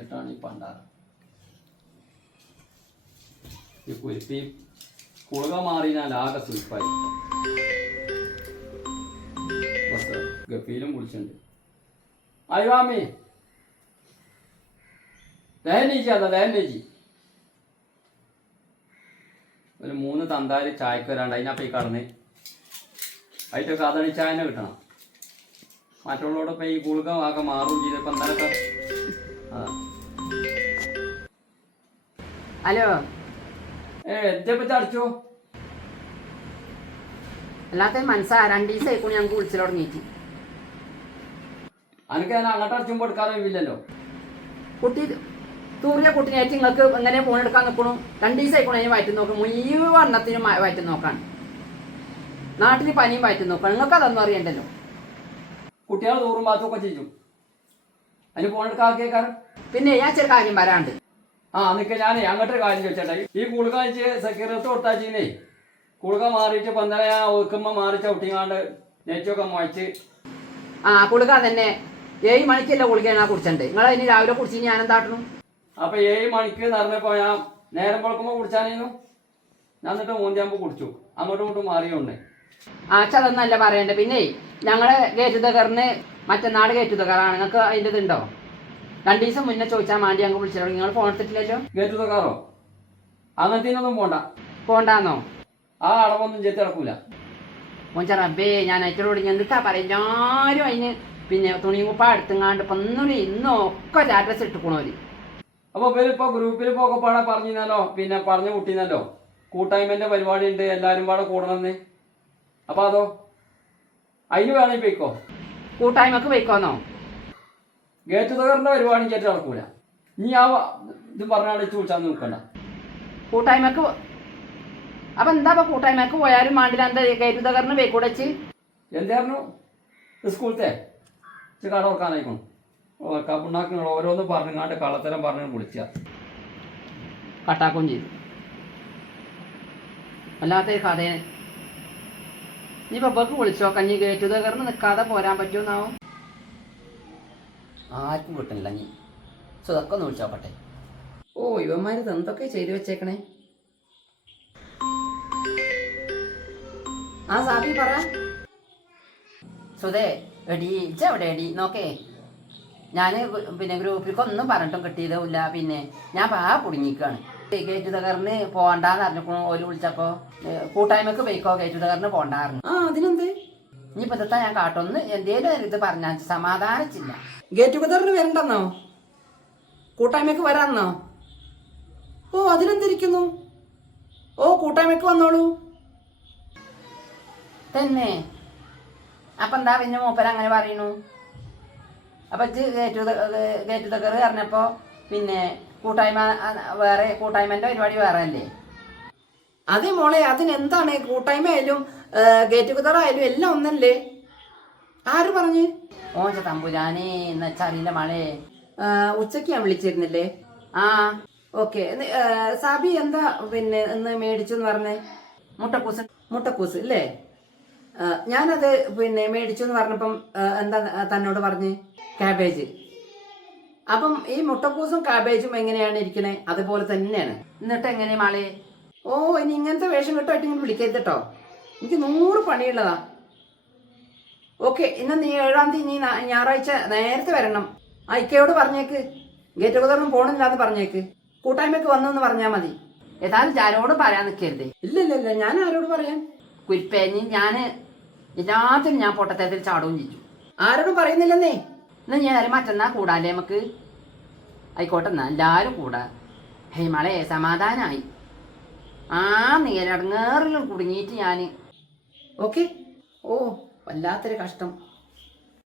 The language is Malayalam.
കുടിച്ചിട്ടാണ് ഈ പണ്ടാറ്. ഈ കുരുപ്പി കുളുക മാറിയാൽ ആകെ സുൽപ്പായി. ഗഫീലും കുടിച്ചിട്ടുണ്ട്. അയ്യോമ്മേ ലേനേജി അതാ ലേനേജി ഒരു 3 തന്താരി ചായക്ക് വരാണ്ട് അതിനപ്പം ഈ കടന്ന് അതിൻ്റെ കഥണി ചായനെ കിട്ടണം. മറ്റുള്ളവരോടൊപ്പം ഈ കുളുക ആകെ മാറും ചെയ്തപ്പോൾ എന്തായാലൊക്കെ. ഹലോ എന്തേപ്പറ്റി അടിച്ചോ? അല്ലാത്ത മനസ്സാ 2 ദിവസമായിക്കോണി ഞങ്ങൾക്ക് വിളിച്ചു തുടങ്ങിയിട്ട്. അനക്ക് ഞാൻ അങ്ങോട്ട് അടിച്ചുമ്പോൾ എടുക്കാതെ ഇല്ലല്ലോ. കുട്ടി തൂറിയ കുട്ടിനായിട്ട് നിങ്ങൾക്ക് എങ്ങനെ ഫോൺ എടുക്കാൻ നിൽക്കണു? 2 ദിവസമായിക്കോണി അതിന് വയറ്റും നോക്കണം. മുഴുവൻ എണ്ണത്തിനും വയറ്റും നോക്കാണ്. നാട്ടിൽ പനിയും വയറ്റും നോക്കണം. നിങ്ങൾക്ക് അതൊന്നും അറിയണ്ടല്ലോ. കുട്ടികൾ തൂറും ബാത്തൊക്കെ ചെയ്യും. അതിന് ഫോൺ എടുക്കാക്കിയേക്കാരൻ. പിന്നെ ഞാൻ ചെറിയ കാര്യം വരാണ്ട്. നിൽക്കുക ഞാനേ അങ്ങോട്ടൊരു കാര്യം ചോദിച്ചേട്ടാ. ഈ കുളുക വെച്ച് സെക്യൂരിറ്റി കൊടുത്താച്ചീനേ കുളുക മാറിയിട്ട് പന്തല ഞാൻ ഒതുക്കുമ്പോൾ മാറി ചവിട്ടിങ്ങാണ്ട് നെറ്റൊക്കെ മുഴച്ച്. കുളുക തന്നെ 7 മണിക്കല്ല കുളിക്കാണ് കുടിച്ചിട്ടുണ്ട്. നിങ്ങൾ അതിന് രാവിലെ കുടിച്ച് ഞാൻ എന്താട്ടണം? അപ്പൊ 7 മണിക്ക് നടന്നപ്പോ ഞാൻ നേരം പുറക്കുമ്പോ കുടിച്ചാനേന്നു. ഞാൻ എന്നിട്ട് 3 കുടിച്ചു. അങ്ങോട്ടും ഇങ്ങോട്ടും മാറിയോണ്ട്. അതൊന്നല്ല പറയണ്ടേ. പിന്നെ ഞങ്ങള് ഗേറ്റുതകറിന് മറ്റന്നാട് ഗേറ്റുതകറാണ്. നിങ്ങൾക്ക് അതിൻ്റെ ഇതുണ്ടോ? 2 ദിവസം മുന്നേ ചോദിച്ചാൽ മാണ്ടി ഞങ്ങൾ വിളിച്ചോ. നിങ്ങൾ ഫോൺ എടുത്തിട്ടില്ലല്ലോ. ഗേറ്റുതകാറോ? അങ്ങനത്തേനൊന്നും പോണ്ടാന്നോ? ആ അളവൊന്നും ചെത്തി നടക്കൂല. മോഞ്ച റബ്ബേ ഞാൻ അയച്ചോട് എന്തിട്ടാ പറയും. ആരും അതിന് പിന്നെ തുണി കുപ്പ എടുത്തുങ്ങാണ്ട് ഇപ്പം ഇന്നും ഒക്കെ അഡ്രസ് ഇട്ടുക്കണോര്. അപ്പൊ ഇവരിപ്പോ ഗ്രൂപ്പിൽ പോകെ പാടെ പറഞ്ഞിരുന്നല്ലോ. പിന്നെ പറഞ്ഞു കൂട്ടിന്നല്ലോ കൂട്ടായ്മന്റെ പരിപാടി ഉണ്ട് എല്ലാരും പാടെ കൂടണമെന്ന്. അപ്പൊ അതോ അതിന് വേണമെങ്കിൽ പോയിക്കോ. കൂട്ടായ്മക്ക് പോയിക്കോന്നോ? ഗേറ്റുതകറിന്റെ പരിപാടി ചേറ്റ് നടക്കൂല. നീ ആ ഇത് പറഞ്ഞാൽ വിളിച്ചാൽ നോക്കണ്ട. കൂട്ടായ്മക്ക് അപ്പൊ എന്താ കൂട്ടായ്മക്ക് പോയാലും മാണ്ടില്ല. എന്താ ഗേറ്റുതകറിന് പോയിക്കൂടച്ച്? എന്തായിരുന്നു സ്കൂളത്തെ കട ഓർക്കാനായിക്കോണം. കപ്പുണ്ടാക്കുന്ന ഓരോന്ന് പറഞ്ഞാണ്ട് കള്ളത്തരം പറഞ്ഞു വിളിച്ച കട്ടാക്കും ചെയ്തു. അല്ലാത്തൊരു കഥയെ നീ ബൊക്കെ വിളിച്ചോ. കഞ്ഞി ഗേറ്റുതകറിന് നിൽക്കാതെ പോരാൻ പറ്റുമെന്നാവും. ആർക്കും കിട്ടണില്ല. നീ സുതൊക്കെ ഒന്ന് വിളിച്ചോക്കട്ടെ. ഇവന്മാര് എന്തൊക്കെ ചെയ്തു വെച്ചേക്കണേ. സാബി പറ. സുധേ എടി ഇച്ചെവിടെ എടി നോക്കേ. ഞാൻ പിന്നെ ഗ്രൂപ്പിലേക്കൊന്നും പറഞ്ഞിട്ടും കിട്ടിയതുമില്ല. പിന്നെ ഞാൻ കുടുങ്ങിക്കാണ്. ഗേറ്റുതകറിന് പോകണ്ടെന്ന് അറിഞ്ഞിക്കണു. ഓര് വിളിച്ചപ്പോ കൂട്ടായ്മക്ക് പോയിക്കോ ഗേറ്റുതകറിന് പോണ്ടായിരുന്നു. അതിനെന്ത് ഇനിയിപ്പോ ഇതാ ഞാൻ കാട്ടൊന്ന് എന്തേലും ഇത് പറഞ്ഞാൽ സമാധാനിച്ചില്ല. ഗേറ്റുതകറിന് വരണ്ടെന്നോ? കൂട്ടായ്മക്ക് വരാന്നോ? അതിനെന്തിരിക്കുന്നു? കൂട്ടായ്മക്ക് വന്നോളൂ. തന്നെ അപ്പം എന്താ പിന്നെ മൂപ്പര അങ്ങനെ പറയണു? അപ്പം ഗേറ്റുതകറ് പറഞ്ഞപ്പോൾ പിന്നെ കൂട്ടായ്മ വേറെ, കൂട്ടായ്മൻ്റെ പരിപാടി വേറെ അല്ലേ? അതെ മോളെ, അതിനെന്താണ്? കൂട്ടായ്മ ആയാലും ഗേറ്റുതകറായാലും എല്ലാം ഒന്നല്ലേ? ആര് പറഞ്ഞ്? ഓഞ്ച തമ്പുരാനെ എന്ന് വെച്ചറിയില്ല മളെ. ഉച്ചയ്ക്ക് ഞാൻ വിളിച്ചിരുന്നില്ലേ? ഓക്കെ. സാബി എന്താ പിന്നെ ഇന്ന് മേടിച്ചു എന്ന് പറഞ്ഞേ? മുട്ടക്കൂസ് അല്ലേ? ഞാനത് പിന്നെ മേടിച്ചു എന്ന് പറഞ്ഞപ്പം എന്താ തന്നോട് പറഞ്ഞ്? കാബേജ്. അപ്പം ഈ മുട്ടക്കൂസും കാബേജും എങ്ങനെയാണ് ഇരിക്കണേ? അതുപോലെ തന്നെയാണ്. എന്നിട്ട് എങ്ങനെ മാളെ? ഇനി ഇങ്ങനത്തെ വേഷം കെട്ടായിട്ട് ഇങ്ങനെ വിളിക്കരുത് കേട്ടോ. എനിക്ക് 100 പണിയുള്ളതാ. ഓക്കെ, ഇന്ന് നീ 7-ാം തീയതി നീ ഞായറാഴ്ച നേരത്തെ വരണം. ഇക്കയോട് പറഞ്ഞേക്ക് ഗേറ്റുതകറിനും പോണില്ലാന്ന് പറഞ്ഞേക്ക്. കൂട്ടായ്മക്ക് വന്നെന്ന് പറഞ്ഞാൽ മതി. ഏതായാലും ആരോടും പറയാൻ നിൽക്കരുതേ. ഇല്ല ഞാൻ ആരോട് പറയാൻ? കുരിപ്പേഞ്ഞ് ഞാൻ എല്ലാത്തിനും ഞാൻ പൊട്ടത്തത്തിൽ ചാടവും ചെയ്തു. ആരോടും പറയുന്നില്ലെന്നേ. എന്നാ ഞാൻ മറ്റന്നാ കൂടാല്ലേ നമുക്ക്? ആയിക്കോട്ടെ എന്നാ എല്ലാവരും കൂടാ. മളെ സമാധാനമായി. നീരടങ്ങേറിലും കുടുങ്ങിയിട്ട് ഞാൻ. ഓക്കെ. വല്ലാത്തൊരു കഷ്ടം.